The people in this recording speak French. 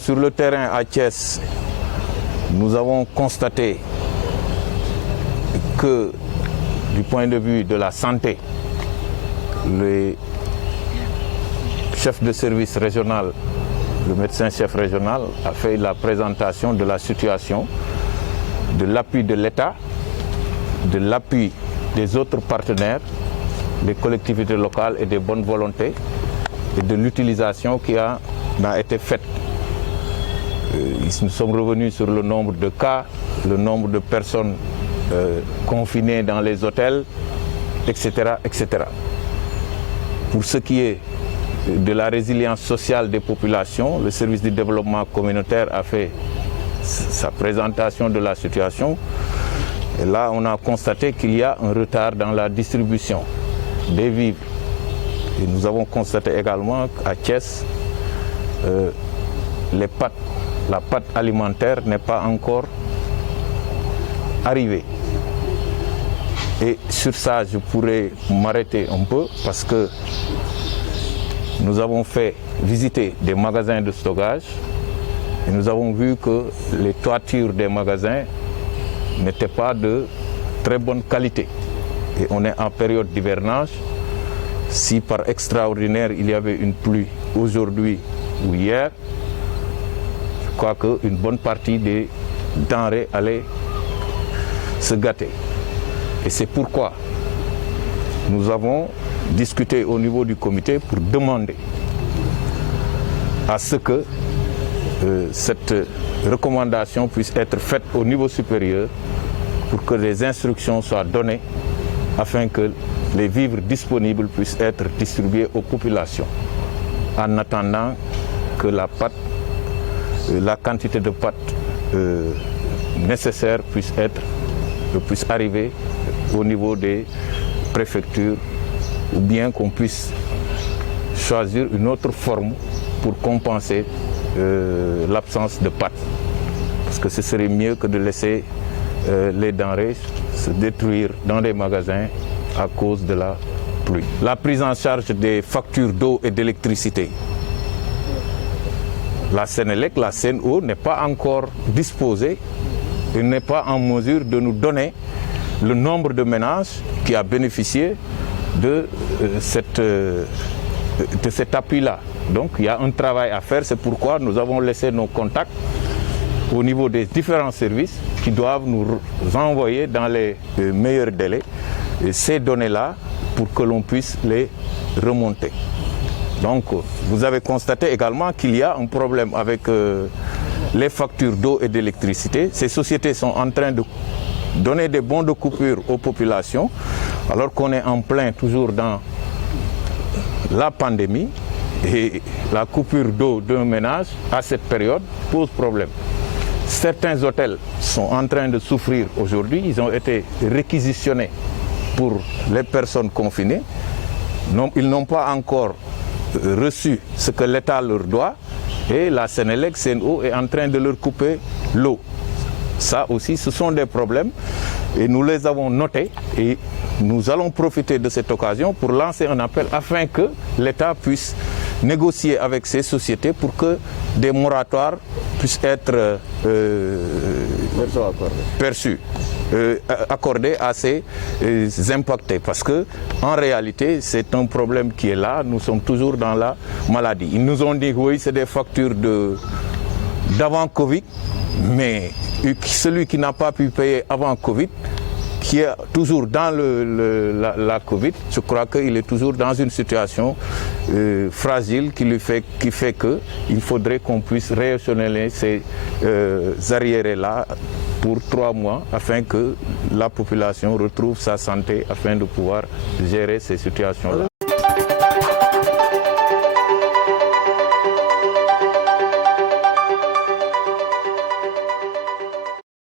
sur le terrain à Thiès, nous avons constaté que du point de vue de la santé, le chef de service régional, le médecin-chef régional a fait la présentation de la situation, de l'appui de l'État, de l'appui des autres partenaires, des collectivités locales et des bonnes volontés, et de l'utilisation qui a été faite. Nous sommes revenus sur le nombre de cas, le nombre de personnes confinées dans les hôtels, etc., etc. Pour ce qui est de la résilience sociale des populations, le service du développement communautaire a fait sa présentation de la situation. Et là, on a constaté qu'il y a un retard dans la distribution des vivres. Et nous avons constaté également qu'à Thiès, la pâte alimentaire n'est pas encore arrivée. Et sur ça, je pourrais m'arrêter un peu parce que nous avons fait visiter des magasins de stockage et nous avons vu que les toitures des magasins n'étaient pas de très bonne qualité. Et on est en période d'hivernage. Si par extraordinaire il y avait une pluie aujourd'hui ou hier, je crois qu'une bonne partie des denrées allait se gâter. Et c'est pourquoi nous avons discuté au niveau du comité pour demander à ce que cette recommandation puisse être faite au niveau supérieur pour que des instructions soient données afin que les vivres disponibles puissent être distribués aux populations en attendant que la quantité de pâte nécessaire puisse arriver au niveau des préfectures ou bien qu'on puisse choisir une autre forme pour compenser l'absence de pâte. Parce que ce serait mieux que de laisser les denrées se détruire dans les magasins à cause de la pluie. La prise en charge des factures d'eau et d'électricité. La Sénélec, la CNO n'est pas encore disposée et n'est pas en mesure de nous donner le nombre de ménages qui a bénéficié de cet appui-là. Donc il y a un travail à faire, c'est pourquoi nous avons laissé nos contacts au niveau des différents services qui doivent nous envoyer dans les meilleurs délais ces données-là pour que l'on puisse les remonter. Donc vous avez constaté également qu'il y a un problème avec les factures d'eau et d'électricité. Ces sociétés sont en train de donner des bons de coupure aux populations alors qu'on est en plein toujours dans la pandémie et la coupure d'eau d'un ménage à cette période pose problème. Certains hôtels sont en train de souffrir aujourd'hui, ils ont été réquisitionnés pour les personnes confinées. Ils n'ont pas encore reçu ce que l'État leur doit et la Sénélec, CNO est en train de leur couper l'eau. Ça aussi, ce sont des problèmes et nous les avons notés et nous allons profiter de cette occasion pour lancer un appel afin que l'État puisse négocier avec ces sociétés pour que des moratoires puissent être accordés à ces impactés. Parce que en réalité, c'est un problème qui est là. Nous sommes toujours dans la maladie. Ils nous ont dit oui, c'est des factures d'avant Covid, mais celui qui n'a pas pu payer avant Covid, qui est toujours dans la Covid, je crois qu'il est toujours dans une situation fragile qui fait qu'il faudrait qu'on puisse rééchelonner ces arriérés-là pour 3 mois afin que la population retrouve sa santé afin de pouvoir gérer ces situations-là.